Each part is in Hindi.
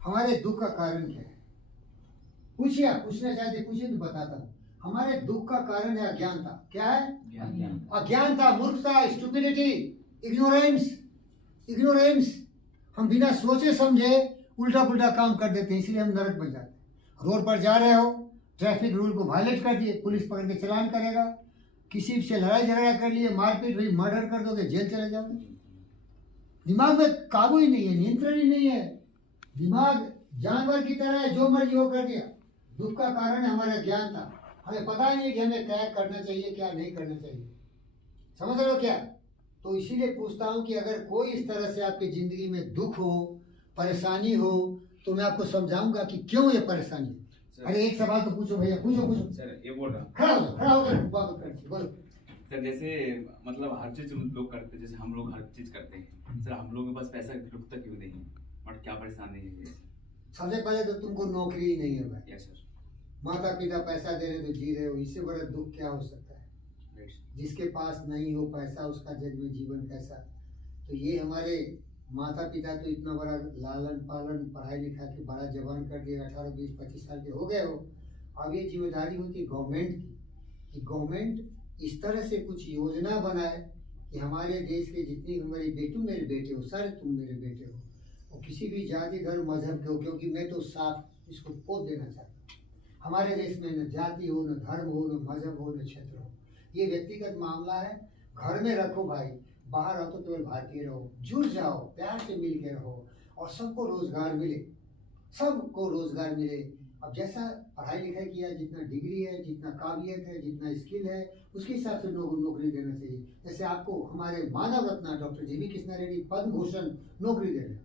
हमारे दुख का कारण क्या है? पूछिए, आप पूछना चाहते पूछिए तो बताता हूँ। हमारे दुख का कारण है अज्ञानता। क्या है? अज्ञानता, मूर्खता, स्टुपिडिटी, इग्नोरेंस। हम बिना सोचे समझे उल्टा पुल्टा काम कर देते हैं, इसलिए हम नरक बन जाते हैं। रोड पर जा रहे हो, ट्रैफिक रूल को वायलेट कर दिए, पुलिस पकड़ के चालान करेगा। किसी से लड़ाई झगड़ा कर लिए, मारपीट हुई, मर्डर कर दोगे, जेल चले जाओगे। दिमाग में काबू ही नहीं है, नियंत्रण ही नहीं है। दिमाग जानवर की तरह है, जो मर्जी वो कर दिया। दुख का कारण है हमारा अज्ञानता। हमें पता ही नहीं कि हमें क्या करना चाहिए, क्या नहीं करना चाहिए। समझ रहे हो क्या? तो इसीलिए पूछता हूं कि अगर कोई इस तरह से आपकी जिंदगी में दुख हो, परेशानी हो, तो मैं आपको समझाऊंगा कि क्यों ये परेशानी है। अरे एक सवाल तो पूछो भैया, पूछो। सर ये बोल रहा हूँ, खड़ा होकर बोलो। सर जैसे मतलब हर चीज लोग करते हैं, जैसे हम लोग हर चीज करते हैं सर, हम लोग के पास पैसा रुकता क्यों नहीं है, बट क्या परेशानी है? सबसे पहले तो तुमको नौकरी ही नहीं है भाई। Yes sir. माता पिता पैसा दे रहे तो जी रहे हो, इससे बड़ा दुख क्या हो सकता है? जिसके पास नहीं हो पैसा, उसका जग में जीवन कैसा? तो ये हमारे माता पिता तो इतना बड़ा लालन पालन पढ़ाई लिखा के बड़ा जवान कर दिया, 18, 20, 25 साल के हो गए हो। अब ये जिम्मेदारी होती है गवर्नमेंट की, कि गवर्नमेंट इस तरह से कुछ योजना बनाए कि हमारे देश के जितनी हमारे बेटू मेरे बेटे हो, सारे तुम मेरे बेटे हो, और किसी भी जाति धर्म मजहब के हो, क्योंकि मैं तो साफ इसको पोत देना चाहता हूँ। हमारे देश में न जाति हो, न धर्म हो, न मजहब हो, न क्षेत्र हो। ये व्यक्तिगत मामला है। घर में रखो भाई, बाहर आओ तो केवल भारतीय रहो, जुड़ जाओ, प्यार से मिल के रहो, और सबको रोजगार मिले, सबको रोजगार मिले। अब जैसा पढ़ाई लिखाई किया, जितना डिग्री है, जितना काबिलियत है, जितना स्किल है, उसके हिसाब से लोगों को नौकरी देना चाहिए। जैसे आपको हमारे मानव रत्न डॉक्टर जी.वी. कृष्णा रेड्डी पद्म भूषण नौकरी दे रहे हैं।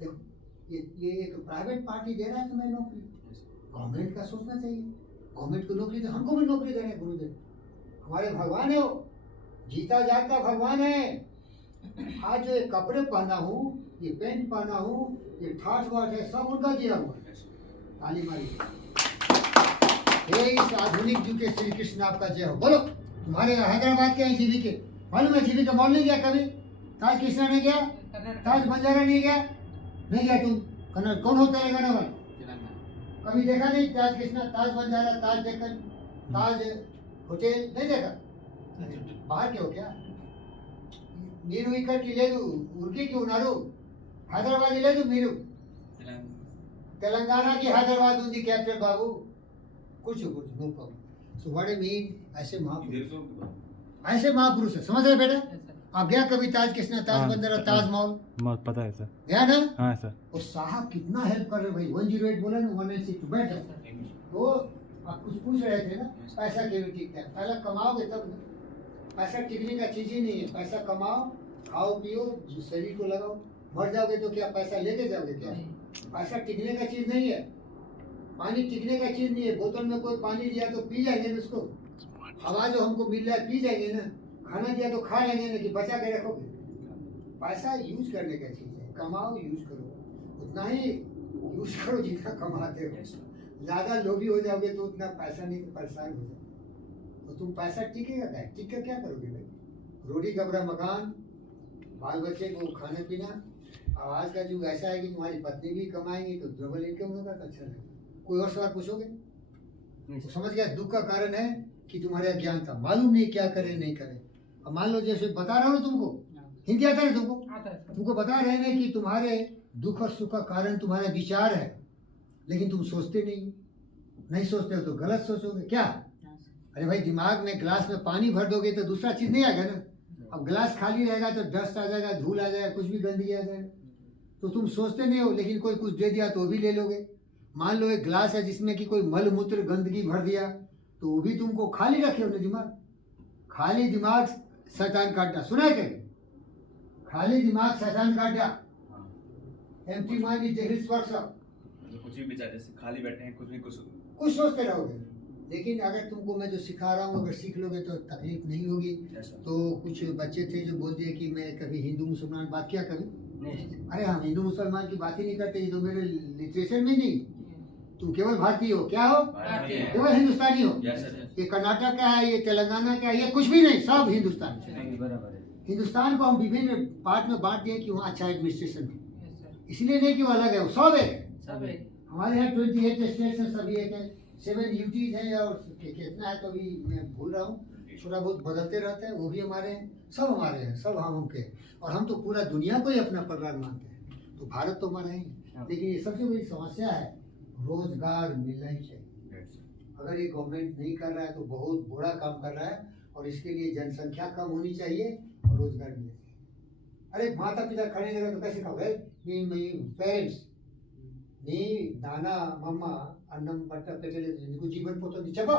देखो ये एक प्राइवेट पार्टी दे रहा है तुम्हें नौकरी, गवर्नमेंट का सोचना चाहिए। गवर्नमेंट को नौकरी दे, हमको भी नौकरी देना है गुरुदेव। हमारे भगवान है वो, जीता जागता भगवान है। आज जो ये कपड़े पहना हूँ, ये पेंट पहना हूँ, ये ठाठ वाठ है, सब उनका दिया हुआ है। ताली मारी। हे इस आधुनिक युग के श्री कृष्ण आपका जय हो। बोलो। तुम्हारे हैदराबाद के हैं जीवी के, मालूम है जीवी का मॉल नहीं गया कभी? ताज कृष्णा नहीं गया, ताज बंजारा नहीं गया, नहीं गया तुम? कन्नड़ कौन होता है गाना वाला? कभी देखा नहीं? ताज कृष्णा, ताज बंजारा, ताज डेक्कन, ताज होटल नहीं देखा? बाहर के हो क्या? మీరు ఇక్కడికి లేదు, ఉరికికి ఉన్నారు, హైదరాబాద్ లేదు మీరు, తెలంగాణ की हैदराबाद ఉంది कैप्टन बाबू। कुछ no problem. So what I mean, ऐसे महापुरुष है, समझ रहे बेटा? आप गया कभी ताज कृष्णा, ताज बंजारा, ताज मॉल? पता है सर। गया ना? हाँ सर। और साहब कितना हेल्प कर रहे भाई। 108 बोला ना, 196 बैठ जाओ। तो आप कुछ पूछ रहे थे ना, पैसा क्यों टिकता है? पहले कमाओगे तब ना। पैसा टिकने का चीज ही नहीं है। पैसा कमाओ, खाओ पियो, शरीर को लगाओ, मर जाओगे तो क्या पैसा लेके जाओगे क्या? पैसा टिकने का चीज नहीं है। पानी टिकने का चीज नहीं है। बोतल में कोई पानी दिया तो पी जाएंगे ना उसको, हवा जो हमको मिल रहा है पी जाएंगे ना, खाना दिया तो खा लेंगे ना, कि बचा के रखोगे? पैसा यूज करने का चीज है। कमाओ, यूज करो, उतना ही यूज करो जितना कमाते हो। ज्यादा लोभी हो जाओगे तो उतना पैसा नहीं, तो परेशान हो जाओगे। तो तुम पैसा टिकेगा क्या? टिक कर क्या करोगे भाई? रोटी कपड़ा मकान, बाल बच्चे को खाना पीना। आज का युग ऐसा है कि तुम्हारी पत्नी भी कमाएंगी तो डबल इनकम होगा तो अच्छा रहेगा। कोई और सवाल पूछोगे? तो समझ गया दुख का कारण है कि तुम्हारे अज्ञानता, मालूम नहीं क्या करे नहीं करे। अब मान लो जैसे बता रहा हूँ तुमको, हिंदी आता है तुमको? तुमको बता रहे हैं कि तुम्हारे दुख और सुख का कारण तुम्हारा विचार है, लेकिन तुम सोचते नहीं सोचते हो तो गलत सोचोगे क्या? अरे भाई, दिमाग में गिलास में पानी भर दोगे तो दूसरा चीज नहीं आएगा ना। अब गिलास खाली रहेगा तो डस्ट आ जाएगा, धूल आ जाएगा, कुछ भी गंदगी आ जाएगा। तो तुम सोचते नहीं हो, लेकिन कोई कुछ दे दिया तो भी ले लोगे। मान लो एक गिलास है जिसमें कि कोई मल मूत्र गंदगी भर दिया, तो वो भी तुमको खाली रखे हो ना दिमाग। खाली दिमाग शैतान काटा, सुना है क्या? खाली दिमाग शैतान काटा। Empty mind is the hills workshop. कुछ भी बेचारे खाली बैठे हैं, कुछ सोचते रहोगे। लेकिन अगर तुमको मैं जो सिखा रहा हूँ अगर सीख लोगे तो तकलीफ नहीं होगी। तो कुछ बच्चे थे जो बोलते हैं कि मैं कभी हिंदू मुसलमान बात किया कभी? अरे हम हिंदू मुसलमान की बात ही नहीं करते, ये तो मेरे लिटरेचर में नहीं। तुम केवल भारतीय हो, क्या हो? केवल हिंदुस्तानी हो। ये कर्नाटक का है, ये तेलंगाना का है, ये कुछ भी नहीं, सब हिंदुस्तान। हिंदुस्तान को हम विभिन्न पार्ट में बांट दिए कि वहाँ अच्छा एडमिनिस्ट्रेशन है, इसलिए नहीं कि वो अलग है, वो सब है, सब है। हमारे यहाँ 28 स्टेट्स हैं, सभी एक है, 7 यूटीज हैं और कितना है तो अभी मैं भूल रहा हूँ, थोड़ा बहुत बदलते रहते हैं, वो भी हमारे हैं, सब हमारे हैं, सब हम के। और हम तो पूरा दुनिया को ही अपना परिवार मानते हैं, तो भारत तो हमारा ही। लेकिन ये सबसे बड़ी समस्या है, रोजगार मिलना ही चाहिए। अगर ये गवर्नमेंट नहीं कर रहा है तो बहुत बुरा काम कर रहा है, और इसके लिए जनसंख्या कम होनी चाहिए और रोजगार मिलना चाहिए। अरे माता पिता खड़े रहेगा तो कैसे खाओगे? पेरेंट्स నీ నాన్న మమ్మ అన్నం బట్ట పెట్టలేదు ఎందుకు జీవనం పోతుంది చెప్పు.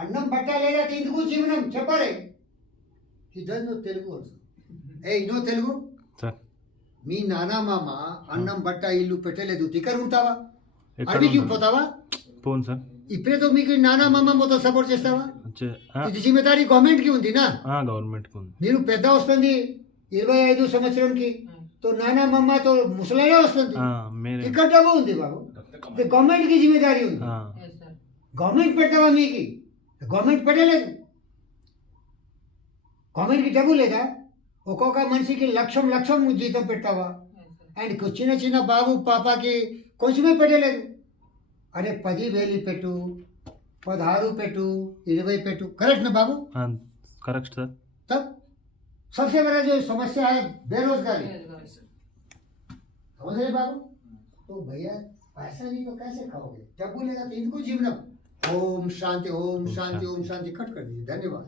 అన్నం బట్ట లేదా ఎందుకు జీవనం చెప్పరే. He does know Telugu also. I know Telugu sir మీ నాన్న మామ అన్నం బట్ట ఇల్లు పెట్టలేదు ఇక్కడ ఉంటావా? అడవికి పోతావా? పోను సార్. ఇప్పుడే తో మీకు నాన్న మామ మొత్తం సపోర్ట్ చేస్తావా? ఆ, ఇది జిమ్మేదారీ గవర్నమెంట్ కి ఉంది నా. గవర్నమెంట్కి ఉంది. మీరు పెద్ద వస్తుంది 25 సంవత్సరంకి, तो नाना मम्मा तो मुसलाने वस्तुंది ఇక్కడ డబ్బు ఉంది బాబు. గవర్నమెంట్ కి జిమ్మేదారీ ఉంది. గవర్నమెంట్ పెట్టావా? మీకు గవర్నమెంట్ పెట్టలేదు. గవర్నమెంట్ కి డబ్బు లేదా? ఒక్కొక్క మనిషికి లక్షం జీతం పెట్టావా? అండ్ చిన్న చిన్న బాబు పాపకి కొంచెమే పెట్టలేదు. అరే 10,000 పెట్టు, 16 పెట్టు, 20 పెట్టు, करेक्ट ना बाबू? Correct sir. तब सबसे बड़ा जो समस्या है बेरोजगारी, समझ रहे बाबू? तो भैया पैसा नहीं तो कैसे खाओगे? जब बोलेगा तो इनको जीवन। ओम शांति ओम शांति ओम शांति कट कर दीजिए। धन्यवाद।